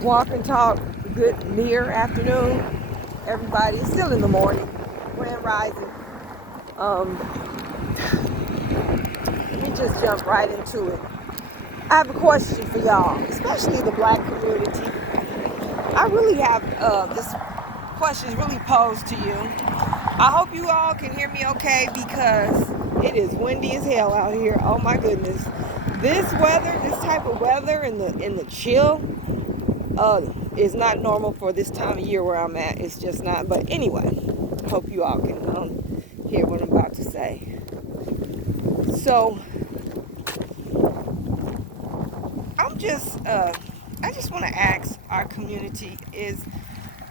Walk and talk, good near afternoon. Everybody, it's still in the morning, grand rising. Um, Let me just jump right into it. I have a question for y'all, especially the black community. I really have this question really posed to you. I hope you all can hear me okay because it is windy as hell out here. Oh my goodness. This weather, this type of weather in the chill is not normal for this time of year where I'm at. It's just not. But anyway, hope you all can hear what I'm about to say. So I just want to ask our community is,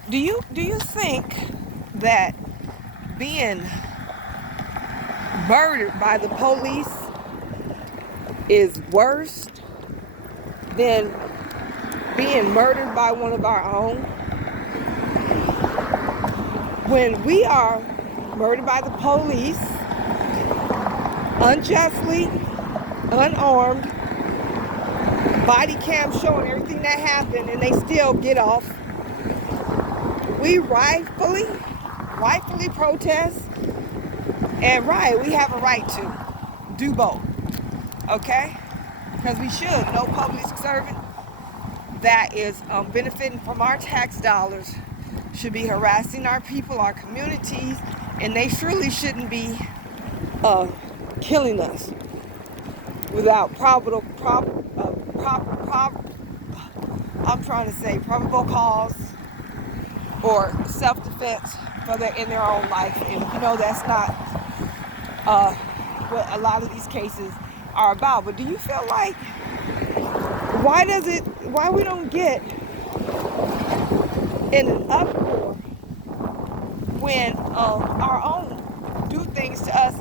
do you think that being murdered by the police is worse than being murdered by one of our own? When we are murdered by the police, unjustly, unarmed, body cam showing everything that happened, and they still get off, we rightfully protest and riot. We have a right to do both, okay? Because we should. No public servant that is benefiting from our tax dollars should be harassing our people, our communities, and they surely shouldn't be killing us without probable cause or self-defense in their own life. And you know that's not what a lot of these cases are about. But do you feel like why we don't get in an uproar when our own do things to us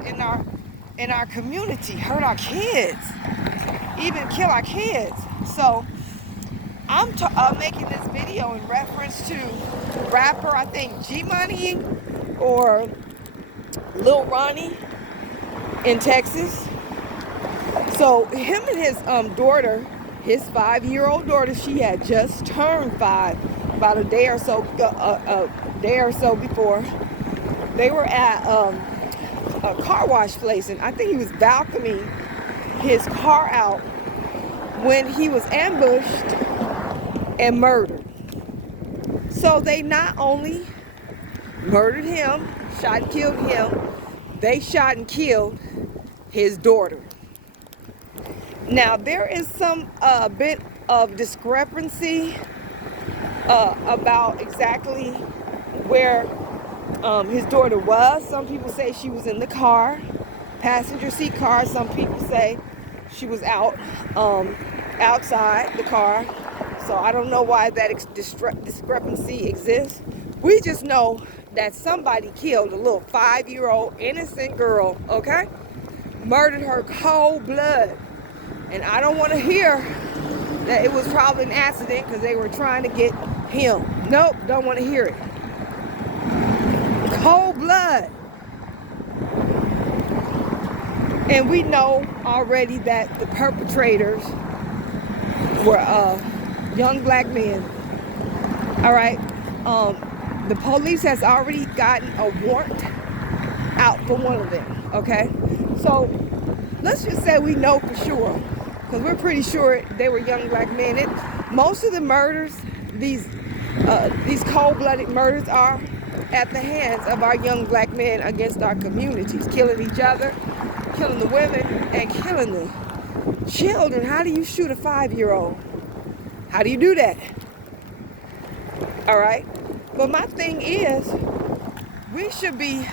in our community, hurt our kids, even kill our kids? So I'm making this video in reference to rapper, I think G Money or Lil Ronnie in Texas. So him and his daughter, his 5-year-old daughter, she had just turned 5 about a day or so before. They were at a car wash place, and I think he was balconying his car out when he was ambushed and murdered. So they not only murdered him, shot and killed him, they shot and killed his daughter. Now there is some bit of discrepancy about exactly where his daughter was. Some people say she was in the car, passenger seat car. Some people say she was outside the car. So I don't know why that discrepancy exists. We just know that somebody killed a little 5-year-old innocent girl, okay? Murdered her cold blood. And I don't want to hear that it was probably an accident because they were trying to get him. Nope, don't want to hear it. Cold blood. And we know already that the perpetrators were young black men. All right. The police has already gotten a warrant out for one of them. Okay. So let's just say we know for sure, because we're pretty sure they were young black men. Most of the murders, these cold-blooded murders, are at the hands of our young black men against our communities, killing each other, killing the women, and killing the children. How do you shoot a 5-year-old? How do you do that? All right. But my thing is, we should be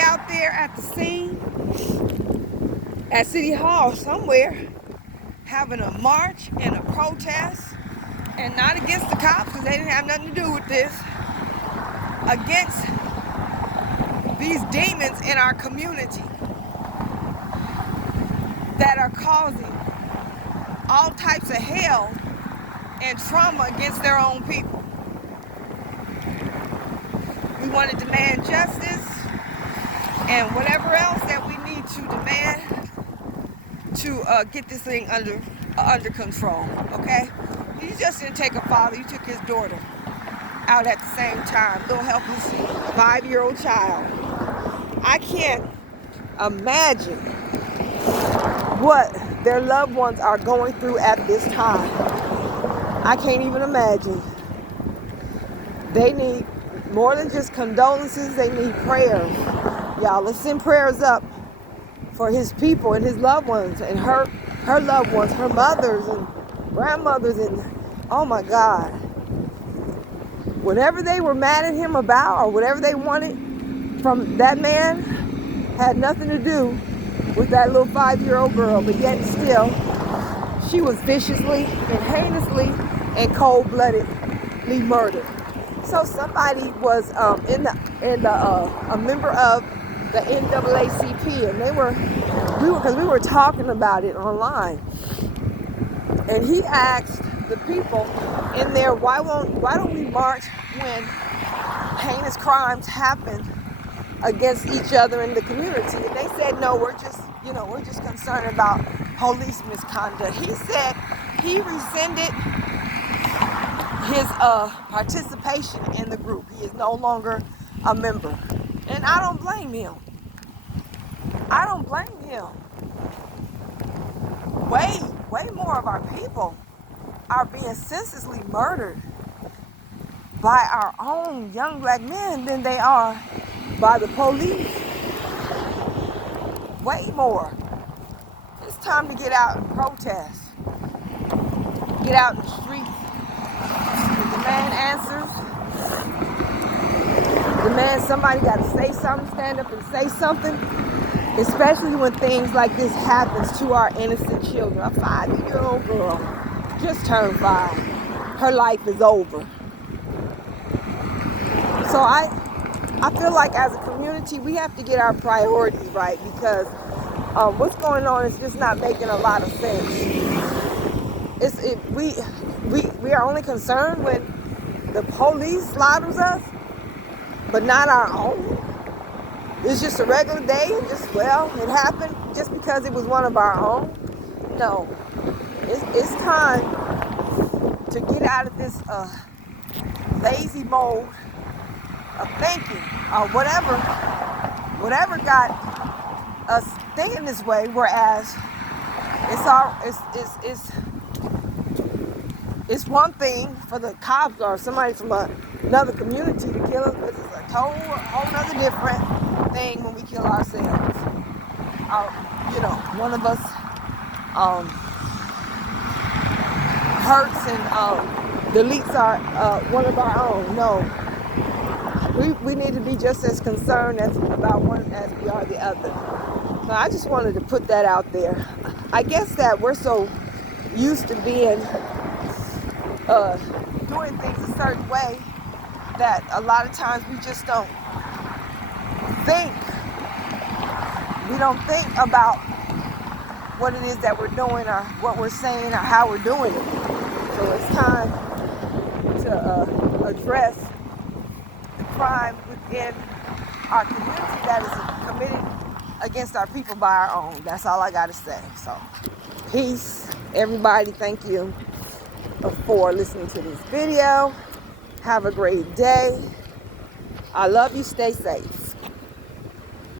out there at the scene, at City Hall somewhere, having a march and a protest, and not against the cops, because they didn't have nothing to do with this, against these demons in our community that are causing all types of hell and trauma against their own people. We want to demand justice and whatever else that we need to demand to get this thing under control, okay? You just didn't take a father, you took his daughter out at the same time, little helpless 5-year-old child. I can't imagine what their loved ones are going through at this time. I can't even imagine. They need more than just condolences, they need prayers. Y'all, let's send prayers up for his people and his loved ones and her loved ones, her mothers and grandmothers, and oh my God. Whatever they were mad at him about or whatever they wanted from that man had nothing to do with that little 5-year-old girl, but yet still she was viciously and heinously and cold-bloodedly murdered. So somebody was a member of the NAACP, and we were talking about it online, and he asked the people in there, why don't we march when heinous crimes happen against each other in the community? And they said, no, we're just concerned about police misconduct. He said he rescinded his participation in the group. He is no longer a member. And I don't blame him. I don't blame him. Way more of our people are being senselessly murdered by our own young black men than they are by the police. Way more. It's time to get out and protest. Get out in the streets. Demand answers. Demand somebody got to say something, stand up and say something. Especially when things like this happens to our innocent children. A 5-year-old girl just turned 5. Her life is over. So I feel like as a community we have to get our priorities right, because what's going on is just not making a lot of sense. We are only concerned when the police slaughters us, but not our own. It's just a regular day and just, well, it happened just because it was one of our own. No, it's time to get out of this lazy mode of thinking, or whatever got us thinking this way. Whereas it's one thing for the cops or somebody from another community to kill us, but it's a whole other different thing when we kill ourselves. One of us hurts and deletes one of our own. No. We need to be just as concerned about one as we are the other. So I just wanted to put that out there. I guess that we're so used to being doing things a certain way that a lot of times we just don't think. We don't think about what it is that we're doing or what we're saying or how we're doing it. So it's time to address the crime within our community that is committed against our people by our own. That's all I got to say. So peace, everybody. Thank you for listening to this video. Have a great day. I love you. Stay safe.